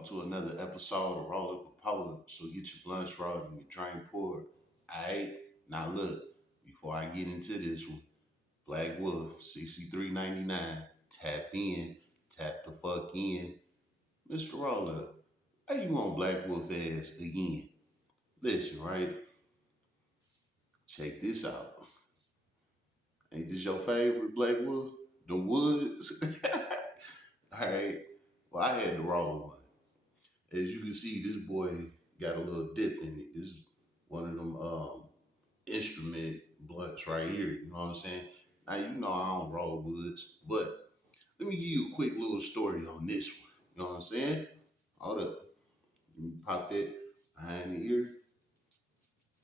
welcome to another episode of Roll Up with Parole. So get your blunts rolled and your drink poured. Alright, now look, before I get into this one, Black Wolf, 63.99. Tap in, tap the fuck in. Mr. Roll Up, how you want Black Wolf ass again? Listen, right? Check this out. Ain't this your favorite Black Wolf? Them Woods? Alright, well, I had the wrong one. As you can see, this boy got a little dip in it. This is one of them instrument blunts right here. You know what I'm saying? Now you know I don't roll woods, but let me give you a quick little story on this one. You know what I'm saying? Hold up. Let me pop that behind the ear.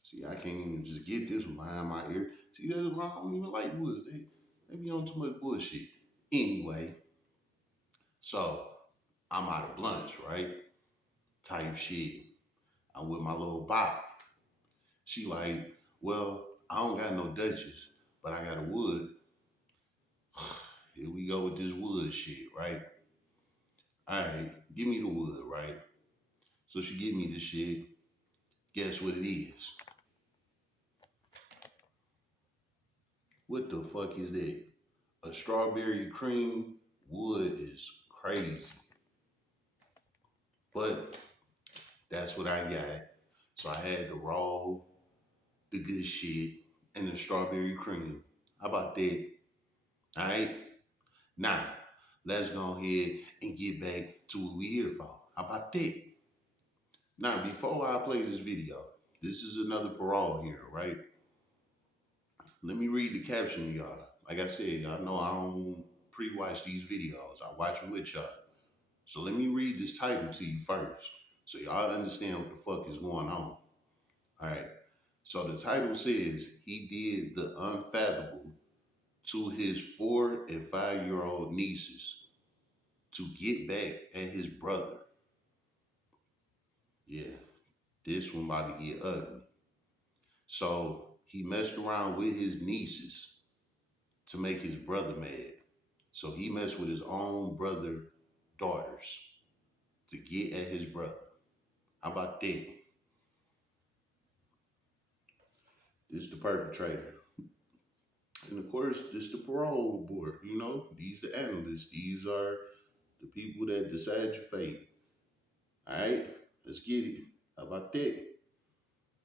See, I can't even just get this one behind my ear. See, that's why I don't even like woods. They be on too much bullshit. Anyway, so I'm out of blunts, right? Type shit. I'm with my little bop. She like, well, I don't got no Dutchess, but I got a wood. Here we go with this wood shit, right? All right, give me the wood, right? So she give me the shit. Guess what it is? What the fuck is that? A strawberry cream wood is crazy. But that's what I got. So I had to roll the good shit and the strawberry cream. How about that? All right? Now, let's go ahead and get back to what we here for. How about that? Now, before I play this video, this is another parole here, right? Let me read the caption, y'all. Like I said, y'all know I don't pre-watch these videos. I watch them with y'all. So let me read this title to you first, so y'all understand what the fuck is going on. All right. So the title says, he did the unfathomable to his 4 and 5-year-old nieces to get back at his brother. Yeah, this one about to get ugly. So he messed around with his nieces to make his brother mad. So he messed with his own brother daughters to get at his brother. How about that? This the perpetrator. And of course, this the parole board. You know, these the analysts. These are the people that decide your fate. All right, let's get it. How about that?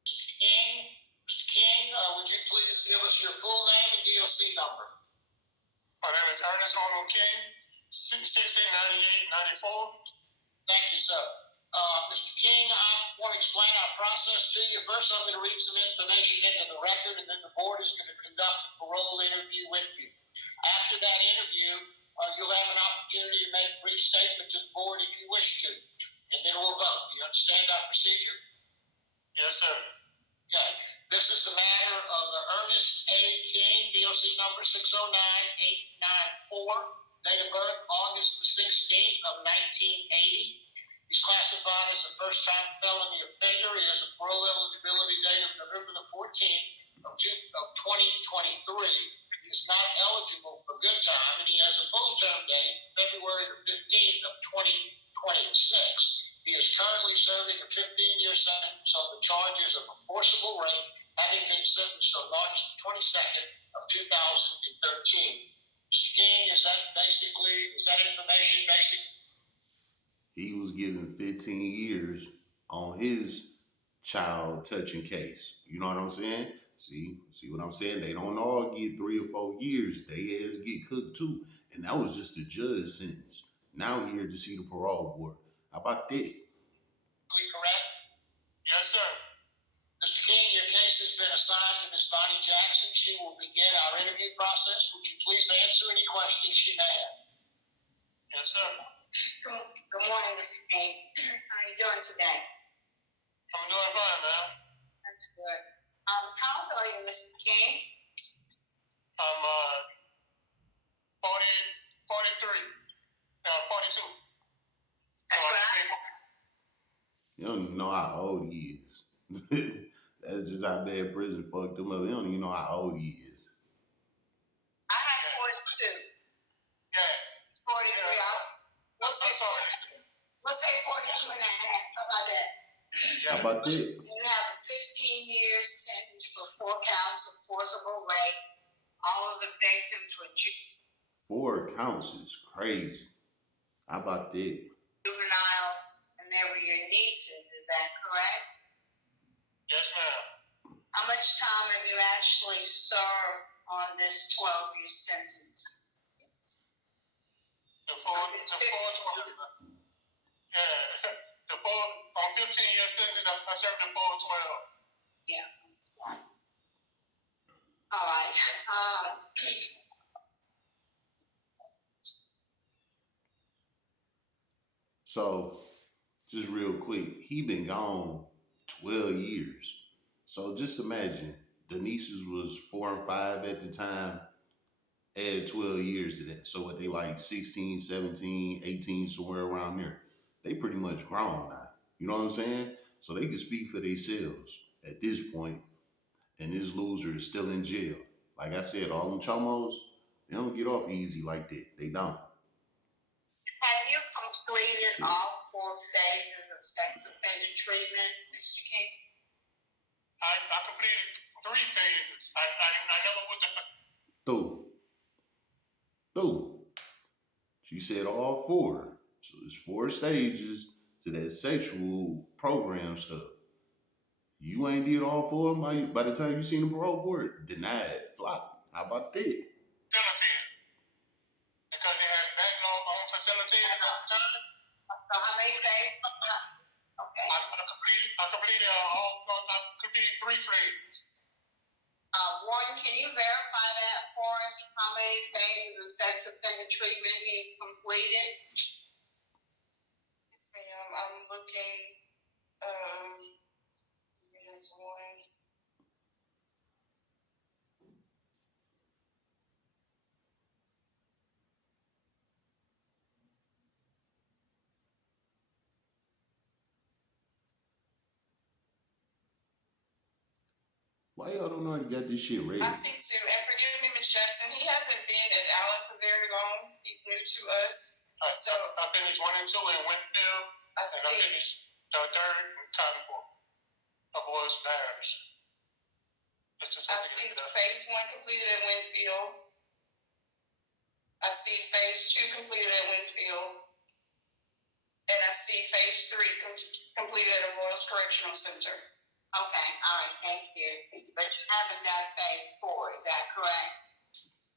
Mr. King, would you please give us your full name and DOC number? My name is Ernest Arnold King, 1698-94. Thank you, sir. Mr. King, I want to explain our process to you. First, I'm going to read some information into the record, and then the board is going to conduct a parole interview with you. After that interview, you'll have an opportunity to make a brief statement to the board if you wish to, and then we'll vote. You understand our procedure? Yes, sir. Okay. This is the matter of Ernest A. King, DOC number 609894, date of birth August the 16th of 1980. He's classified as a first-time felony offender. He has a parole eligibility date of November the 14th of 2023. He is not eligible for good time, and he has a full-term date, February the 15th of 2026. He is currently serving a 15-year sentence on the charges of a forcible rape, having been sentenced on March 22nd of 2013. Mr. King, is that information basic? He was given 15 years on his child touching case. You know what I'm saying? See what I'm saying? They don't all get 3 or 4 years. They ass get cooked too. And that was just the judge's sentence. Now we're here to see the parole board. How about that? Correct? Yes, sir. Mr. King, your case has been assigned to Ms. Bonnie Jackson. She will begin our interview process. Would you please answer any questions she may have? Yes, sir. Good morning, Mr. King. How are you doing today? I'm doing fine, ma'am. That's good. How old are you, Mr. King? I'm 43. No, 42. That's right. You don't even know how old he is. That's just how bad prison fucked him up. He don't even know how old he is. I have 42. Yeah. 43. Yeah. We'll say That's all right. Let's say 42 and a half. How about that? How about that? You have a 15-year sentence for 4 counts of forcible rape. All of the victims were 4 counts is crazy. How about that? juvenile, and they were your nieces. Is that correct? Yes, ma'am. How much time have you actually served on this 12-year sentence? The full 12. Yeah. The full, on 15 years sentence, I served the full 12. Yeah. All right. So, just real quick, he been gone 12 years. So just imagine, the nieces was 4 and 5 at the time, add 12 years to that. So what they like 16, 17, 18, somewhere around there. They pretty much grown now. You know what I'm saying? So they can speak for themselves at this point, and this loser is still in jail. Like I said, all them chomos, they don't get off easy like that. They don't. Have you completed Shit. all 4 phases of sex offender treatment, Mr. King? I completed 3 phases. I never went to. Through. She said all 4. So there's 4 stages to that sexual program stuff. You ain't did all 4 by the time you seen the parole board. Denied. Flop. How about that? Facilitated. Because they had backlog on facilitated at the time. So how many phases? Okay. I completed 3 phases. Warden, can you verify that for us? How many phases of sex offender treatment he's completed? Yes, ma'am. I'm looking. There's one. Why y'all don't know how to get this shit ready? I see 2, and forgive me, Ms. Jackson, he hasn't been at Allen for very long. He's new to us. So I finished 1 and 2 in Winfield, I and I see. finished the 3rd in Cottonwood. Of Boys Parish. I see phase 1 completed at Winfield. I see phase 2 completed at Winfield. And I see phase 3 completed at a Royals Correctional Center. Okay, all right, thank you. But you haven't done phase 4, is that correct?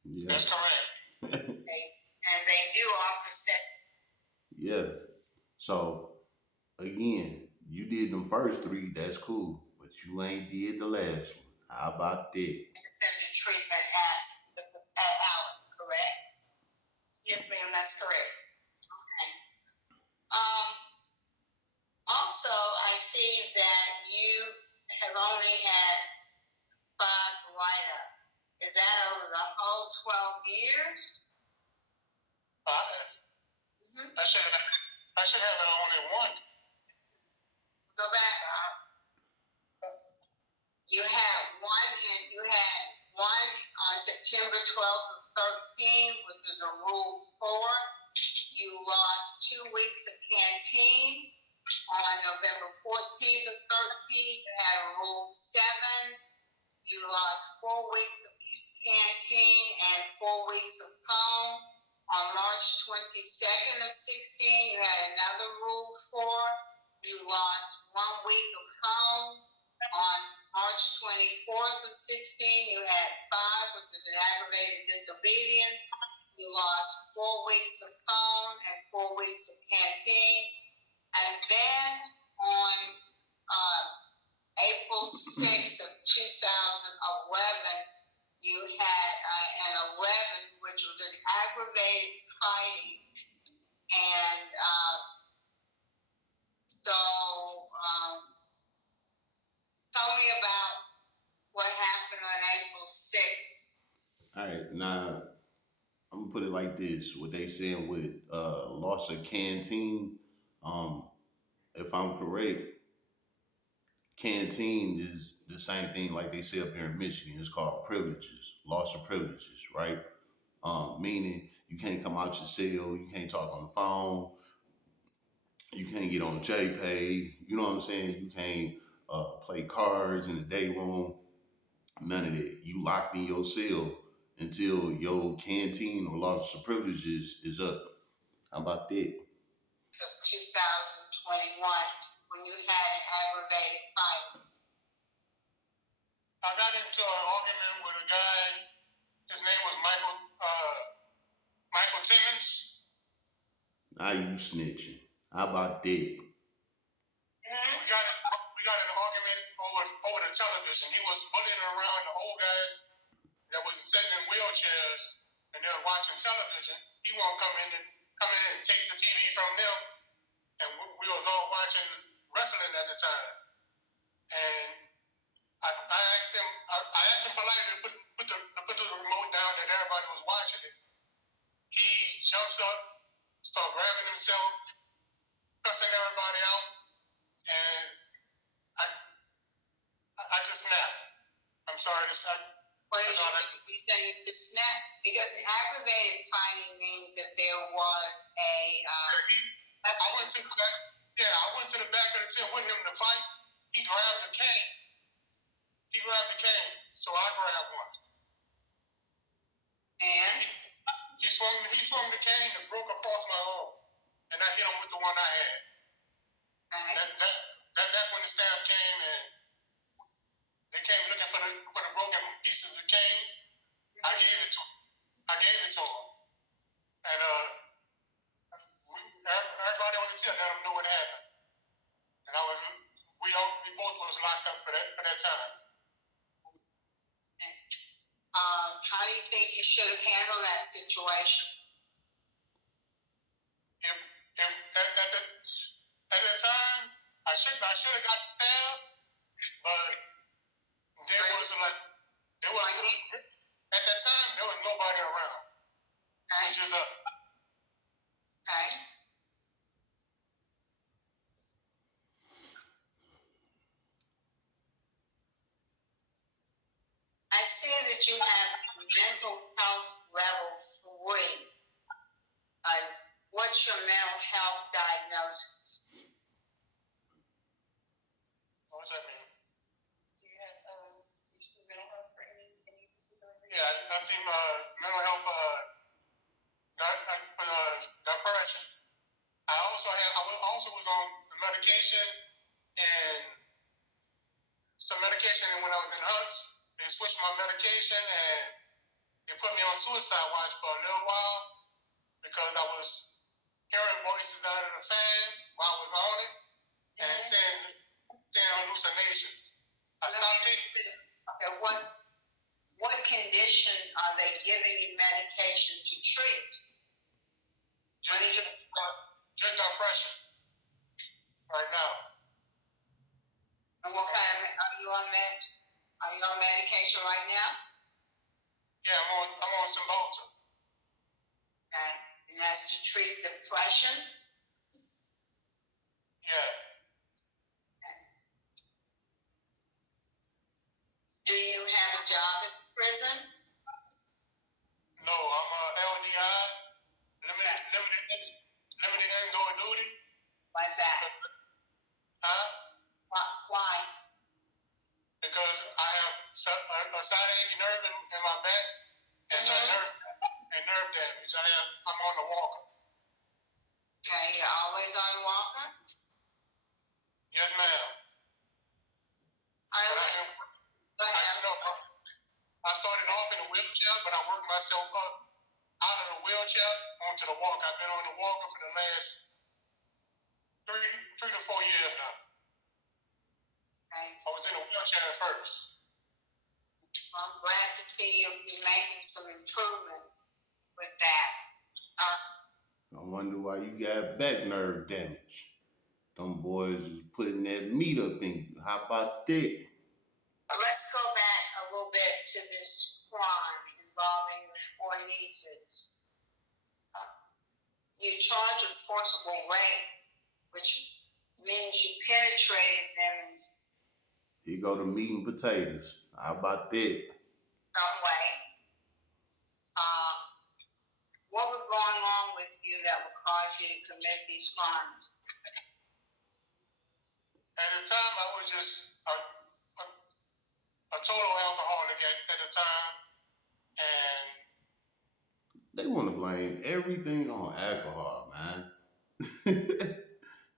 Yeah. That's correct. And they do offer sex. Yeah. So again, you did them first 3, that's cool. But you ain't did the last one. How about that? Offender treatment at Allen, correct? Yes, ma'am, that's correct. Okay. Also, I see that you have only had 5 write-up. Is that over the whole 12 years? 5. I should have only 1. Go back. You had one on September 12th of 13, which is a Rule 4. You lost 2 weeks of canteen. On November 14th of 13, you had a Rule 7. You lost 4 weeks of canteen and 4 weeks of phone. On March 22nd of 16, you had another Rule 4. You lost 1 week of phone. On March 24th of 16, you had 5, which is an aggravated disobedience. You lost 4 weeks of phone and 4 weeks of canteen. And then on April 6th of 2011, you had an 11, which was an aggravated fighting. And tell me about what happened on April 6th. All right, now I'm gonna put it like this: what they saying with loss of canteen. If I'm correct, canteen is the same thing like they say up here in Michigan. It's called privileges, loss of privileges, right? Meaning you can't come out your cell, you can't talk on the phone, You can't get on JPay. You know what I'm saying? You can't play cards in the day room. None of that. You locked in your cell until your canteen or loss of privileges is up. How about that? Of 2021, when you had an aggravated fight. I got into an argument with a guy. His name was Michael Timmons. Now you snitching. How about that? We got in an argument over the television. He was bullying around the old guys that was sitting in wheelchairs and they were watching television. He won't come in and take the TV from them. And we was all watching wrestling at the time. And I asked him politely to put the remote down that everybody was watching it. He jumps up, starts grabbing himself, cussing everybody out, and I just snapped. I'm sorry to say. You say you just snapped? Because aggravated fighting means that there was I went to the back. Yeah, I went to the back of the tent with him to fight. He grabbed the cane. So I grabbed one. And he swung the cane and broke across my arm, and I hit him with the one I had. okay. That's when the staff came and they came looking for the broken pieces of cane. I gave it to him, and everybody on the tent let them know what happened. And we both was locked up for that time. How do you think you should have handled that situation? If at that time I should have got stabbed, but there was at that time there was nobody around, Okay. which is Okay. I see that you have mental health level 3. What's your mental health diagnosis? what does that mean? Do you have some mental health training? Yeah, I've seen mental health depression. I also was on medication and some medication, and when I was in Hunts, they switched my medication and they put me on suicide watch for a little while because I was hearing voices out of the fan while I was on it and seeing hallucinations. I stopped taking it. Okay, what condition are they giving you medication to treat? Just depression right now. And what kind of are you on medication right now? Yeah, I'm on Cymbalta. Okay, and that's to treat depression. Yeah. Do you have a job at the prison? No, I'm LDI, limited indoor duty. Like that? Huh? Why? Because I have a sciatic nerve in my back and nerve damage. I'm on the walker. Okay, you're always on walker? Yes, ma'am. All right, go ahead. I started off in a wheelchair, but I worked myself up out of the wheelchair onto the walker. I've been on the walker for the last 3 to 4 years now. Okay. I was in a wheelchair at first. I'm glad to see you're making some improvement with that. I wonder why you got back nerve damage. Them boys is putting that meat up in you. How about that? Let's go back a little bit to this crime involving the 4 nieces. You charge of forcible rape, which means you penetrated them in Here go the meat and potatoes. How about that? some way. What was going on with you that would cause you to commit these crimes? They want to blame everything on alcohol, man.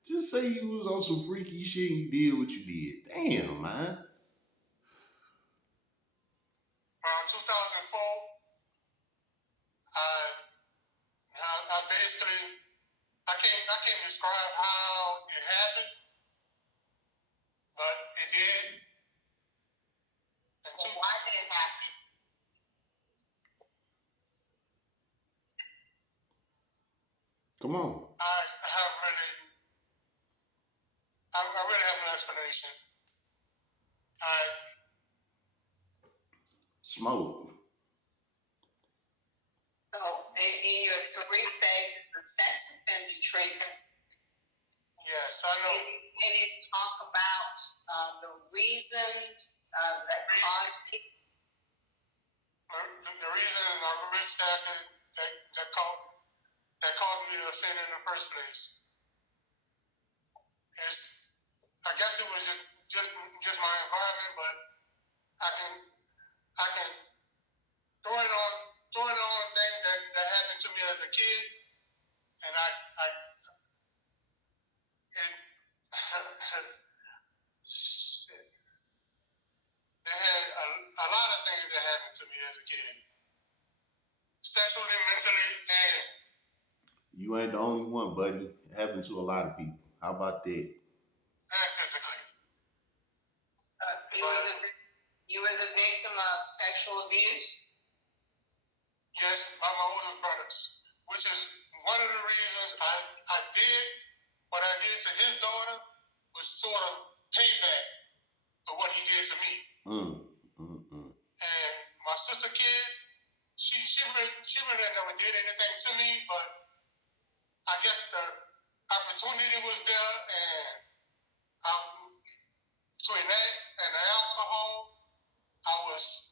Just say you was on some freaky shit and you did what you did. Damn, man. Around 2004, I basically I can't describe how it happened, but it did. Well, why did it happen? Come on. I really have no explanation. Smoke. So in your 3 phases of sex offender treatment, Yes, I know. they didn't talk about the reasons that caused it. The reason I reached out that caused me to offend in the first place is, I guess it was just my environment, but I can throw it on things that happened to me as a kid, and they had a lot of things that happened to me as a kid, sexually, mentally, and You ain't the only one, buddy. It happened to a lot of people. How about that? physically. You were the victim of sexual abuse? Yes, by my older brothers, which is one of the reasons I did what I did to his daughter, was sort of payback for what he did to me. And my sister kids, she really never did anything to me, but I guess the opportunity was there, and between that and the alcohol, I was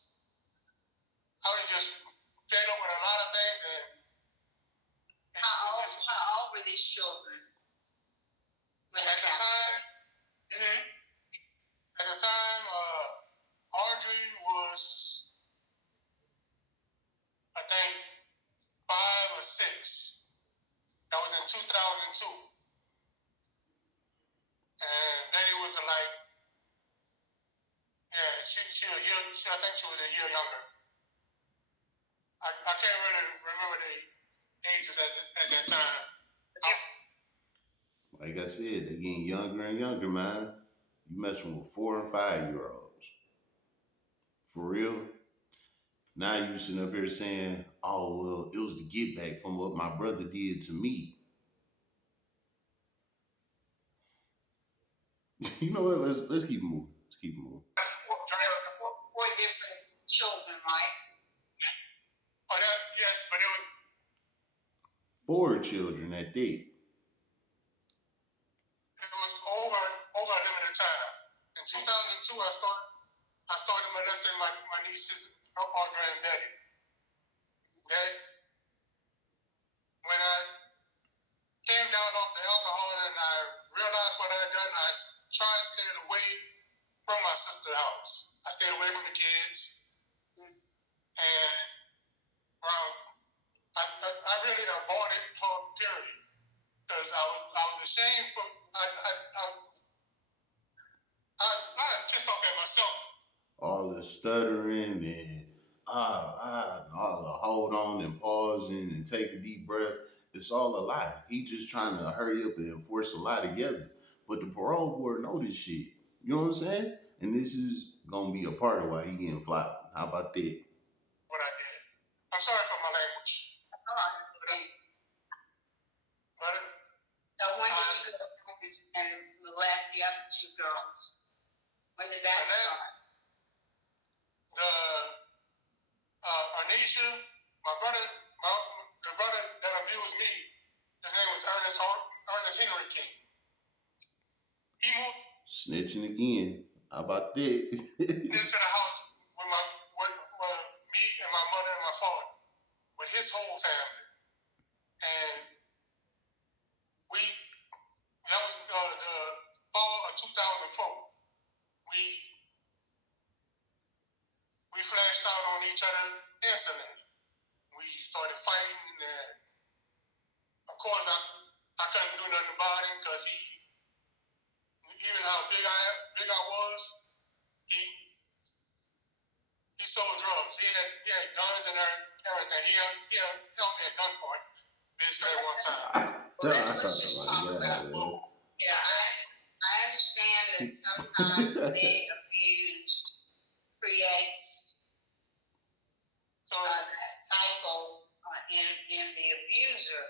just fed up with a lot of things. And how old were these children? At the time, Audrey was, I think, 5 or 6. That was in 2002. And Betty was like, yeah, I think she was a year younger. I can't really remember the ages at that time. Like I said, they're getting younger and younger, man. You messing with 4 and 5-year-olds. For real? Now you sitting up here saying, oh, well, it was the get back from what my brother did to me. You know what? Let's keep moving. Let's keep moving. 4 different children, right? Yes, but it was 4 children at that. It was over a limited time. In 2002, I started molesting my nieces, Audrey and Betty. That when I came down off the alcohol and I realized what I had done, I tried to stay away from my sister's house. I stayed away from the kids, and I really avoided her, period, because I was ashamed. I just talking at myself. All the stuttering and all the hold on and pausing and take a deep breath. It's all a lie. He just trying to hurry up and enforce a lie together. But the parole board know this shit. You know what I'm saying? And this is gonna be a part of why he getting flopped. How about that? What I did. I'm sorry for my language. But So when did you go and molest the other 2 girls? When did that start? Anisha, the brother that abused me, his name was Ernest Henry King. He moved Snitching again. How about that? into the house with me and my mother and my father, with his whole family. And that was the fall of 2004. We flashed out on each other instantly. We started fighting, and of course I couldn't do nothing about him because even how big I was, he sold drugs. He had guns and everything. He held me at gunpoint basically one time. Well, let's just talk about it. Yeah, I understand that sometimes being abused creates that cycle in the abuser.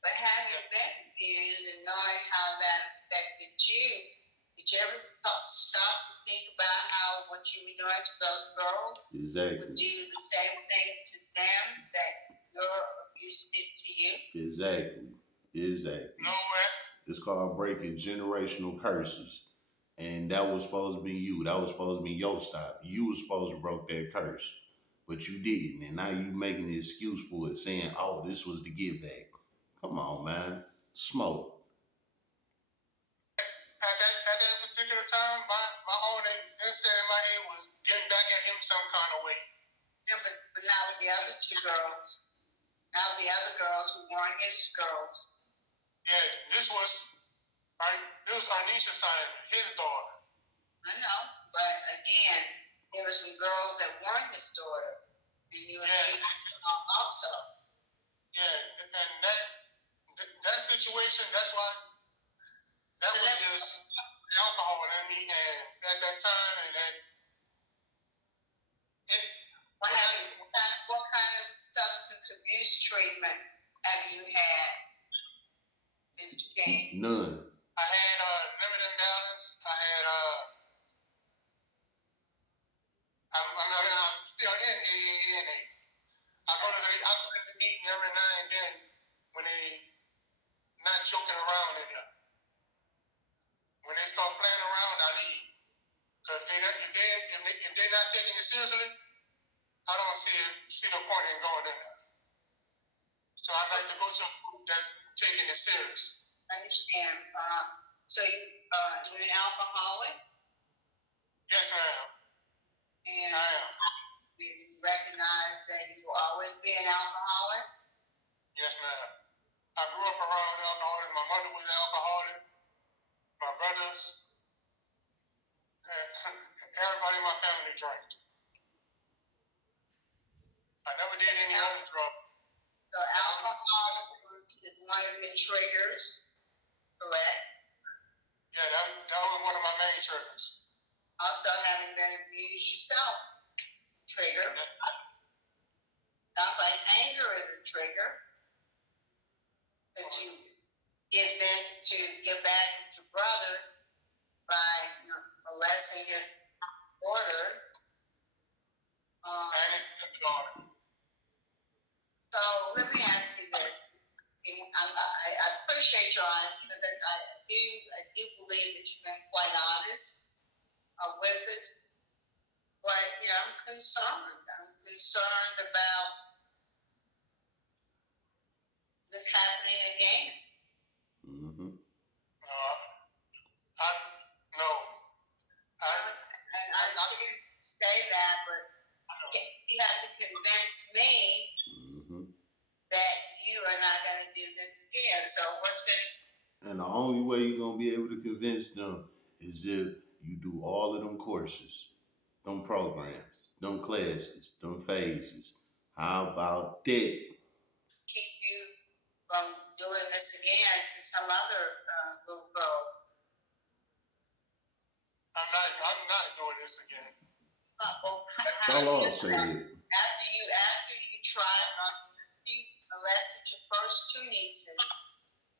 But having been abused and knowing how that affected you, did you ever stop to think about how what you were doing to those girls would do the same thing to them that your abuse did to you? Exactly. No way. It's called breaking generational curses. And that was supposed to be you. That was supposed to be your stop. You was supposed to broke that curse. But you didn't. And now you making an excuse for it, saying, oh, this was the give back. Come on, man. Smoke. At that particular time, my only instinct in my head was getting back at him some kind of way. Yeah, but now the other two girls, who weren't his girls. Yeah, this was Arnisha Simon, his daughter. I know, but again, there were some girls that weren't his daughter, and you also. Yeah, and that situation, that's why that was just alcohol in me, and at that time, and that. What kind of substance abuse treatment have you had, Mr. King? None. I had limited imbalance. I had I'm still in AANA. I go to the meeting every now and then when they not joking around in there. When they start playing around, I leave. Because if they're not taking it seriously, I don't see no point in going in there. So I'd like to go to a group that's taking it serious. I understand. So you're an alcoholic? Yes, ma'am. And I am. you recognize that you will always be an alcoholic? Yes, ma'am. I grew up around alcoholics. My mother was an alcoholic. My brothers, everybody in my family drank. I never did any other drug. So alcohol is one of the triggers, correct? Yeah, that was one of my main triggers. Also, having been abused yourself, trigger. Sounds like anger is a trigger. But you did this to get back at your brother by molesting his daughter. And his daughter. So let me ask you this. I appreciate your honesty because I do believe that you've been quite honest with it. But I'm concerned. I'm concerned about this happening again. Mm-hmm. I shouldn't say that, but you have to convince me that you are not going to do this again. So what's the... And the only way you're going to be able to convince them is if you do all of them courses, them programs, them classes, them phases. How about that? Keep you from doing this again to some other little girl. I'm not doing this again. How say it? After you tried you molested your first two nieces,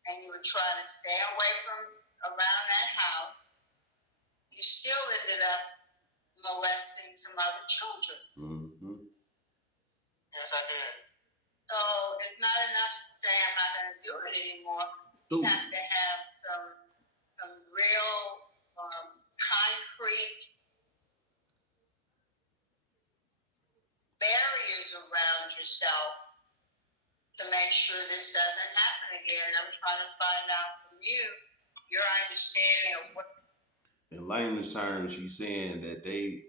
and you were trying to stay away from around that house, you still ended up molesting some other children. Mm-hmm. Yes, I did. So it's not enough to say I'm not going to do it anymore. You have to have some real concrete barriers around yourself to make sure this doesn't happen again. I'm trying to find out from you your understanding of what. In layman's terms, she's saying that if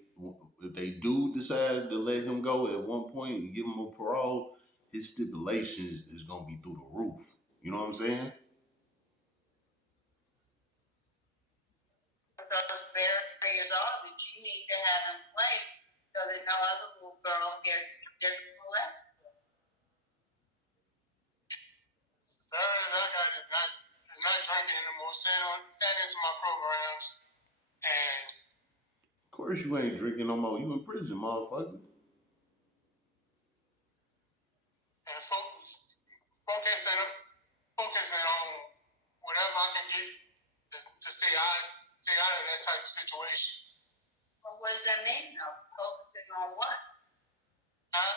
they do decide to let him go at one point and give him a parole, his stipulations is gonna be through the roof. You know what I'm saying? Those barriers are that you need to have in place so that no other little girl gets molested. The barriers I got is not drinking anymore, staying into my programs, and Of course you ain't drinking no more. You in prison, motherfucker. focusing on whatever I can get to stay out of that type of situation. Well, what does that mean, though? Focusing on what? Huh?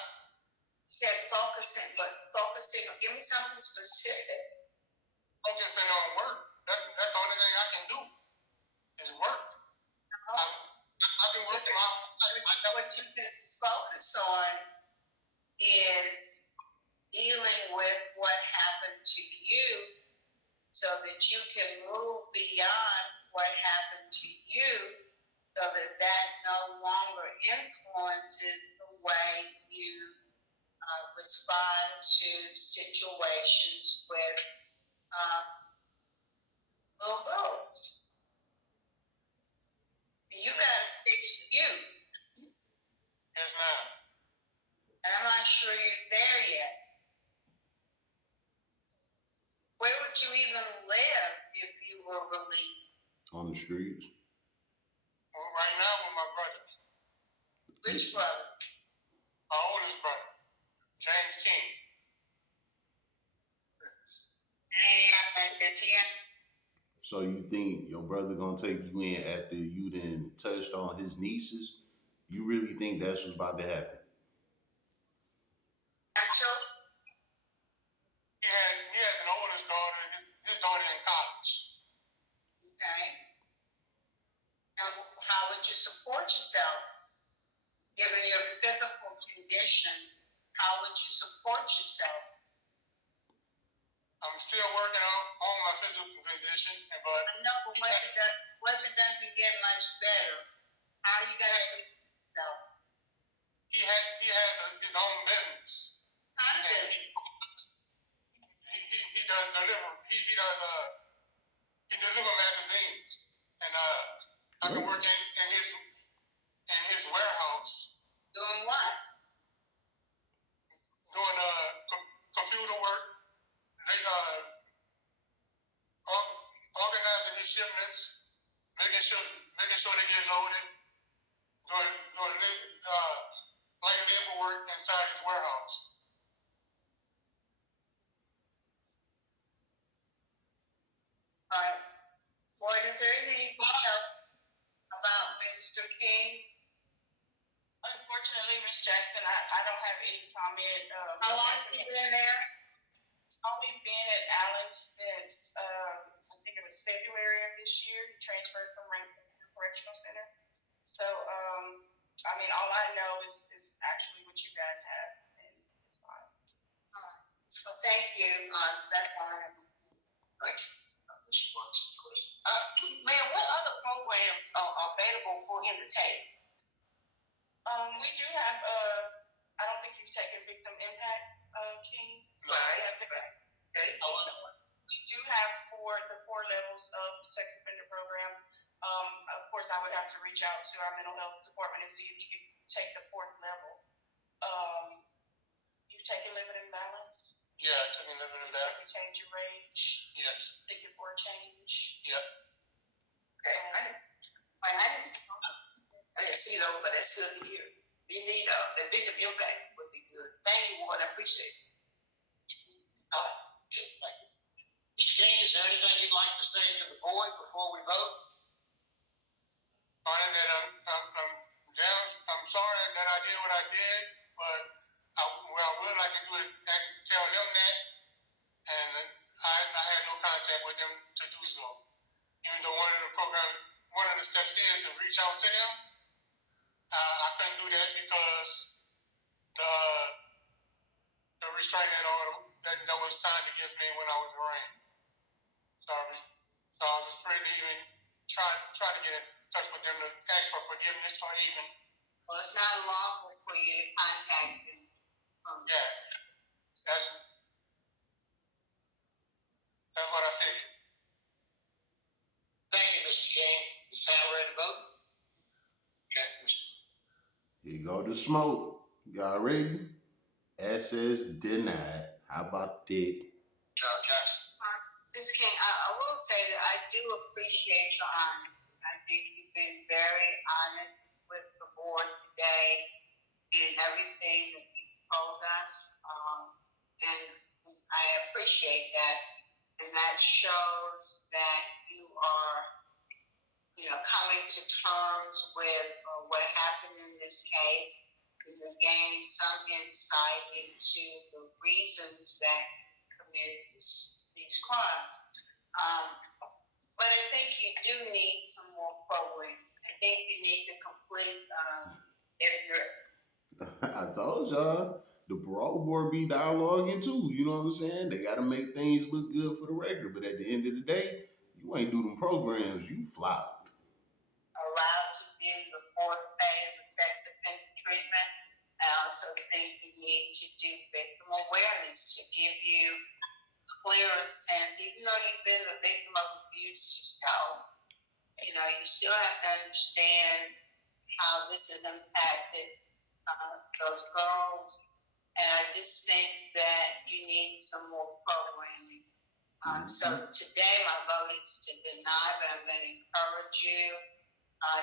You said focusing, but focusing, give me something specific. Focusing on work. That's the only thing I can do is work. No. I've been working my whole life. What you can focus on is dealing with what happened to you so that you can move beyond what happened to you so that no longer influences the way you respond to situations with little girls. You gotta fix you. Yes, ma'am. And I'm not sure you're there yet. Where would you even live if you were released? On the streets. Well, right now with my brother. Which brother? My oldest brother, James King. And So you think your brother gonna take you in after you done touched on his nieces? You really think that's what's about to happen? Actually, He has an oldest daughter. His daughter in college. okay. And how would you support yourself? Given your physical condition, how would you support yourself? I'm still working on my physical condition, but I know, but what if it doesn't get much better? How are you going to support yourself? he has his own business. How And does he does deliver. He deliver magazines, and I can work in his warehouse. doing what? Doing computer work. They organizing his shipments, making sure they get loaded, doing light labor work inside his warehouse. All right. What is there anything you can tell about Mr. King? Unfortunately, Ms. Jackson, I don't have any comment. How long has he been there? Only been at Allen since I think it was February of this year. He transferred from Correctional Center. So I mean, all I know is actually what you guys have, and it's fine. All right. So thank you. That's all I have. Right. Ma'am, what other programs are available for him to take? We do have I don't think you've taken Victim Impact, King. Right. Okay. We do have the four levels of sex offender program. Of course, I would have to reach out to our mental health department and see if he could take the fourth level. You've taken Living in Balance. Yeah, I took Living in Balance. Change Your Rage. Yes. Thinking for a Change. Yep. Okay. I didn't see those, but that's good to hear. You need the Victim Impact would be good. Thank you, Lord. I appreciate it. Mr. King, is there anything you'd like to say to the board before we vote? Only that I'm sorry that I did what I did, but what I would like to do is tell them that, and I had no contact with them to do so. Even though one of the steps is to reach out to them, I couldn't do that because the restraining order that was signed against me when I was arraigned. So I was afraid to even try to get in touch with them to ask for forgiveness or even. Well, it's not lawful for you to contact them. Yeah. That's what I figured. Thank you, Mr. King. Is Tamed ready to vote? Okay. Here you go to smoke. Y'all ready? SS denied. How about that? John Jackson. Ms. King, I will say that I do appreciate your honesty. I think you've been very honest with the board today in everything that you've told us. And I appreciate that. And that shows that you are, coming to terms with what happened in this case. You're gaining some insight into the reasons that committed these crimes. But I think you do need some more programming. I think you need to complete I told y'all, the parole board be dialoguing too. You know what I'm saying? They got to make things look good for the record. But at the end of the day, you ain't do them programs. You flopped. allowed to do the fourth phase of sex offense treatment. I also think you need to do victim awareness to give you clearer sense, even though you've been a victim of abuse yourself. You still have to understand how this has impacted those girls. And I just think that you need some more programming. So today my vote is to deny, but I'm going to encourage you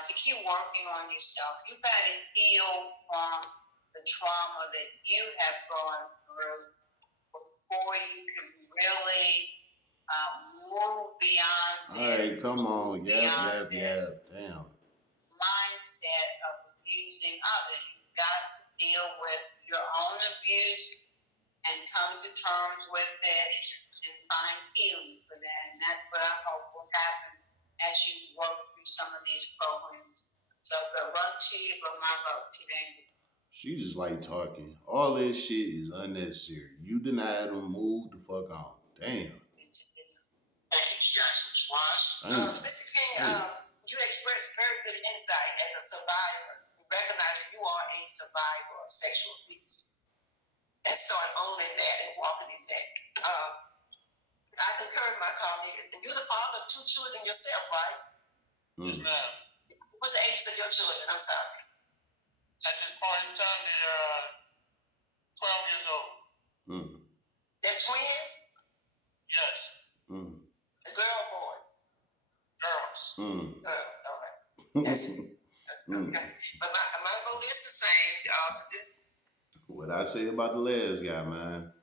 to keep working on yourself. You've got to heal from the trauma that you have gone through before you can really move beyond. All right, come on. Yep. Damn. Mindset of abusing others. You've got to deal with your own abuse and come to terms with it and find healing for that. And that's what I hope will happen as you work through some of these programs. So good luck to you, but my vote today. She just like talking. All this shit is unnecessary. You denied them, move the fuck on. Damn. Thank you, Jackson. Ms. Wise. Mr. King, you expressed very good insight as a survivor. You recognize you are a survivor of sexual abuse. And so I'm owning that and walking in that. I concur with my colleague. And you're the father of 2 children yourself, right? Yes, ma'am. What's the age of your children? I'm sorry. At this point in time, they're 12 years old. They're twins? Yes. The girl or boy? Girls. Girl, all right. That's it. Okay. But my vote is the same. What I say about the last guy, man.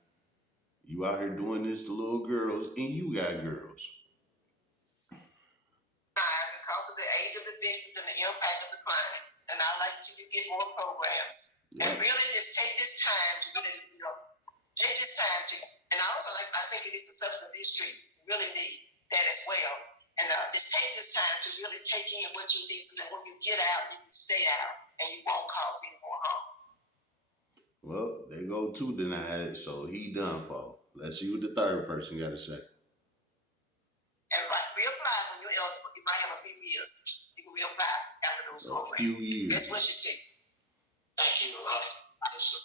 You out here doing this to little girls, and you got girls. Because of the age of the victims and the impact of the crime. And I'd like to get more programs. Yeah. And really just take this time to really, and I think it is a substance abuse treatment. You really need that as well. And just take this time to really take in what you need so that when you get out, you can stay out and you won't cause any more harm. Well, they go to deny it, so he done for. Let's see what the third person got to say. And reapply when you're eligible. You might have a few years. You can reapply after those programs. A few years. That's what she said. Thank you, Ms.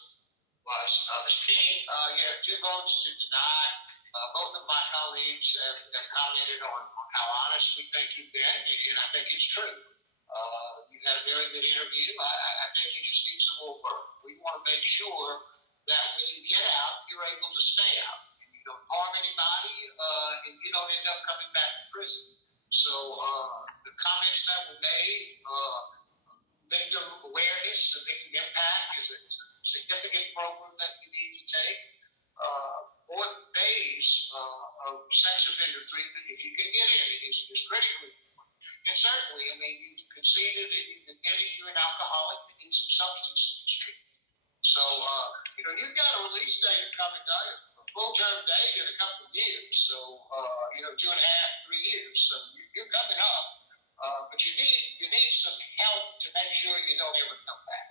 Wise. Ms. King, you have 2 votes to deny. Both of my colleagues have commented on how honest we think you've been, and I think it's true. You had a very good interview. I think you just need some more work. We want to make sure that when you get out, you're able to stay out. And you don't harm anybody, and you don't end up coming back to prison. So the comments that were made, victim awareness, the victim impact is a significant program that you need to take. 4th phase of sex offender treatment, if you can get in, it is critically important. And certainly, you conceded that you've been getting, you're an alcoholic, you need some substance abuse treatment. So, you've got a release date coming up, a full-term date in a couple of years. So, 2.5, 3 years. So you're coming up, but you need some help to make sure you don't ever come back.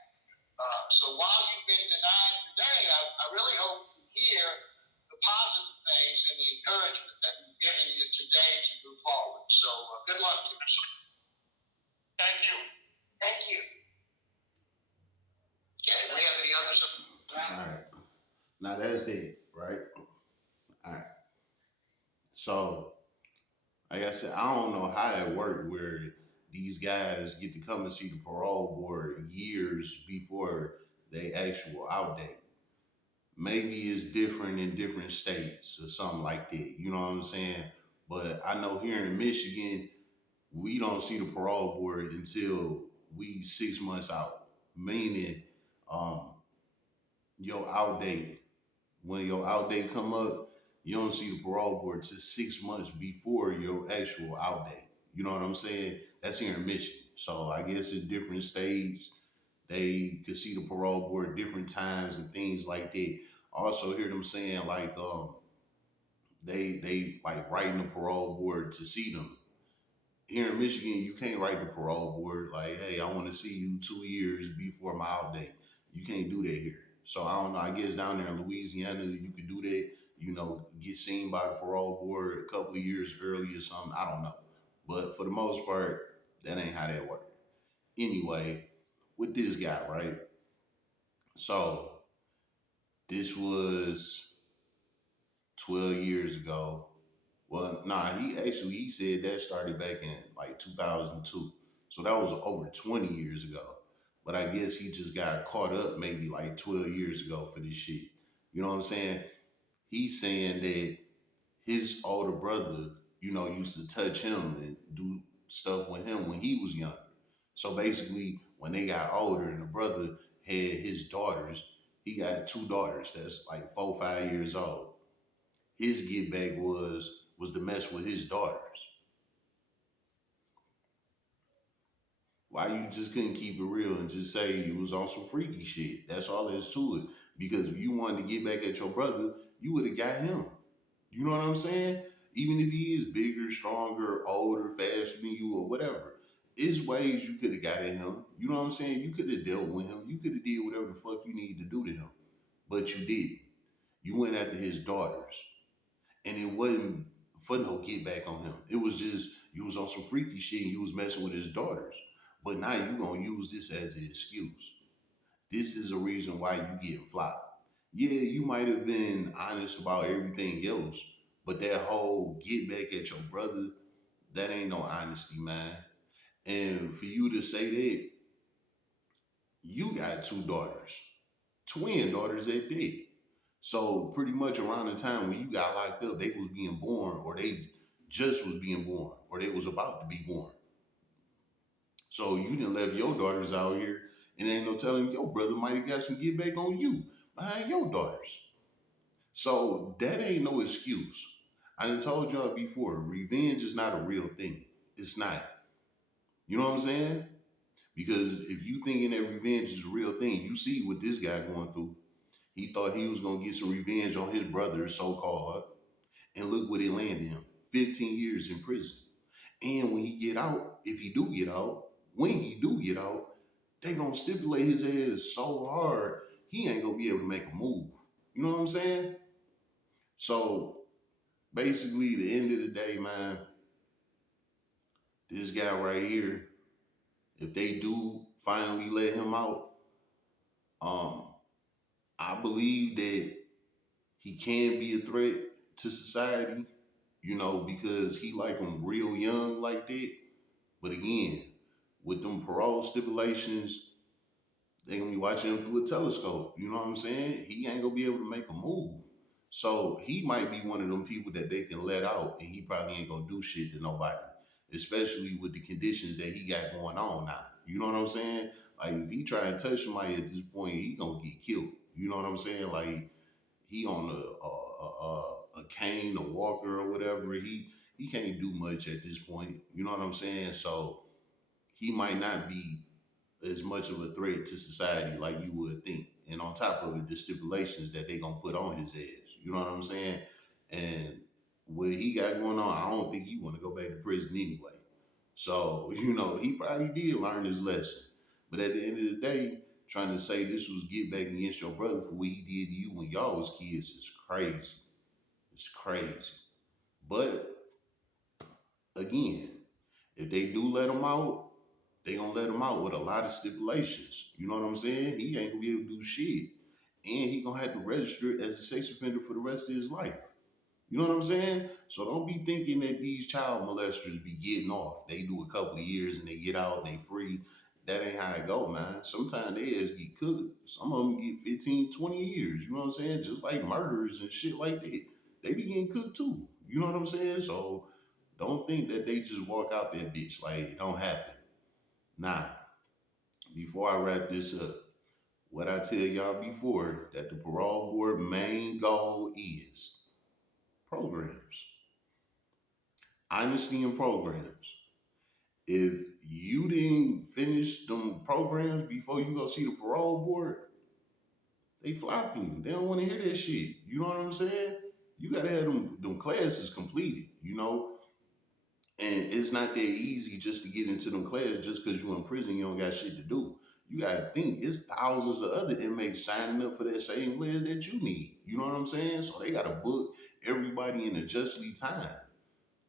So while you've been denied today, I really hope you hear the positive things and the encouragement that we've given you today to move forward. So good luck to you. Thank you. Thank you. Okay, do we have any others? All right. Now that's that, right? All right. So, like I said, I don't know how it worked where these guys get to come and see the parole board years before they actual out date. Maybe it's different in different states or something like that. You know what I'm saying? But I know here in Michigan, we don't see the parole board until we 6 months out. Meaning, um, your out date. When your out date come up, you don't see the parole board till 6 months before your actual out date. You know what I'm saying? That's here in Michigan. So I guess in different states, they could see the parole board different times and things like that. I also hear them saying like they like writing the parole board to see them. Here in Michigan, you can't write the parole board like, hey, I want to see you 2 years before my out date. You can't do that here. So I don't know. I guess down there in Louisiana, you could do that. You know, get seen by the parole board a couple of years early or something. I don't know. But for the most part, that ain't how that works. Anyway, with this guy, right? So this was 12 years ago. Well, nah, he said that started back in like 2002. So that was over 20 years ago. But I guess he just got caught up maybe like 12 years ago for this shit. You know what I'm saying? He's saying that his older brother, used to touch him and do stuff with him when he was young. So basically, when they got older and the brother had his daughters, he got two daughters that's like 4, 5 years old. His get back was to mess with his daughters. Why you just couldn't keep it real and just say you was on some freaky shit? That's all there is to it. Because if you wanted to get back at your brother, you would have got him. You know what I'm saying? Even if he is bigger, stronger, older, faster than you, or whatever, there's ways you could have got at him. You know what I'm saying? You could have dealt with him. You could have did whatever the fuck you needed to do to him, but you didn't. You went after his daughters, and it wasn't for no get back on him. It was just you was on some freaky shit and you was messing with his daughters. But now you gonna use this as an excuse. This is a reason why you get flopped. Yeah, you might have been honest about everything else, but that whole get back at your brother, that ain't no honesty, man. And for you to say that, you got two daughters, twin daughters at that. So pretty much around the time when you got locked up, they was being born, or they just was being born, or they was about to be born. So you didn't left your daughters out here, and ain't no telling your brother might have got some get back on you behind your daughters. So that ain't no excuse. I done told y'all before, revenge is not a real thing. It's not. You know what I'm saying? Because if you thinking that revenge is a real thing, you see what this guy going through. He thought he was gonna get some revenge on his brother, so called, and look what it landed him. 15 years in prison. And when he get out, if he do get out, when he do get out, they gonna stipulate his ass so hard, he ain't gonna be able to make a move. You know what I'm saying? So basically, the end of the day, man, this guy right here, if they do finally let him out, um, I believe that he can be a threat to society, because he like them real young like that. But again, with them parole stipulations, they gonna be watching him through a telescope. You know what I'm saying? He ain't gonna be able to make a move. So he might be one of them people that they can let out, and he probably ain't gonna do shit to nobody, especially with the conditions that he got going on now. You know what I'm saying? Like if he try and touch somebody at this point, he gonna get killed. You know what I'm saying? Like he on a cane, a walker, or whatever. He can't do much at this point. You know what I'm saying? So he might not be as much of a threat to society like you would think. And on top of it, the stipulations that they gonna put on his ass. You know what I'm saying? And what he got going on, I don't think he want to go back to prison anyway. So he probably did learn his lesson. But at the end of the day, trying to say this was get back against your brother for what he did to you when y'all was kids is crazy. It's crazy. But again, if they do let him out, they gonna let him out with a lot of stipulations. You know what I'm saying? He ain't gonna be able to do shit. and he gonna have to register as a sex offender for the rest of his life. You know what I'm saying? So don't be thinking that these child molesters be getting off. They do a couple of years and they get out and they free. That ain't how it go, man. Sometimes they just get cooked. Some of them get 15, 20 years. You know what I'm saying? Just like murderers and shit like that. They be getting cooked too. You know what I'm saying? So don't think that they just walk out that bitch like it don't happen. Nah. Before I wrap this up, what I tell y'all before that the parole board main goal is programs. Honesty in programs. If you didn't finish them programs before you go see the parole board, they flopping. They don't want to hear that shit. You know what I'm saying? You gotta have them classes completed, you know? And it's not that easy just to get into them classes just because you in prison, you don't got shit to do. You gotta think it's thousands of other inmates signing up for that same class that you need. You know what I'm saying? So they gotta book everybody in a justly time.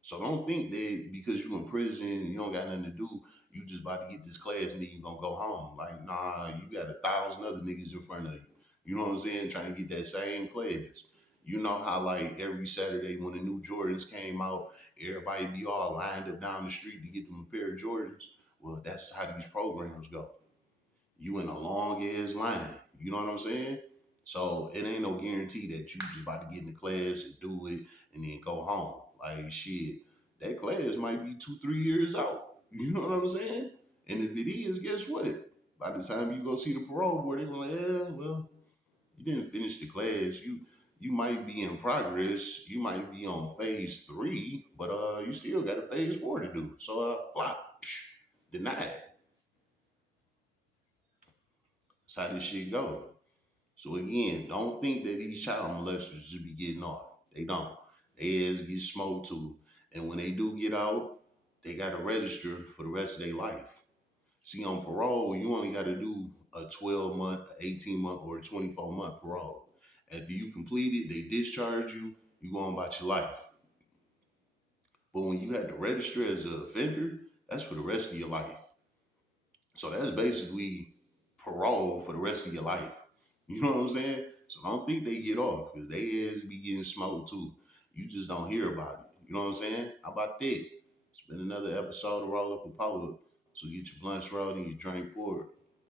So don't think that because you in prison and you don't got nothing to do, you just about to get this class and then you gonna go home. Like, nah, you got 1,000 other niggas in front of you. You know what I'm saying? Trying to get that same class. You know how like every Saturday when the new Jordans came out, everybody be all lined up down the street to get them a pair of Jordans. Well, that's how these programs go. You in a long ass line. You know what I'm saying? So it ain't no guarantee that you just about to get in the class and do it and then go home. Like shit, that class might be 2, 3 years out. You know what I'm saying? And if it is, guess what? By the time you go see the parole board, they're like, yeah, well, you didn't finish the class. You might be in progress. You might be on phase 3, but you still got a phase 4 to do. So flop, denied. That's how this shit go. So again, don't think that these child molesters just be getting off. They don't. They ass get smoked too. And when they do get out, they gotta register for the rest of their life. See, on parole, you only gotta do a 12-month, 18-month, or a 24-month parole. After you complete it, they discharge you, you go on about your life. But when you had to register as an offender, that's for the rest of your life. So that's basically parole for the rest of your life. You know what I'm saying? So don't think they get off because they is be getting smoked too. You just don't hear about it. You know what I'm saying? How about that? It's been another episode of Roll Up a Power. So get your blunts rolled and your drink poured.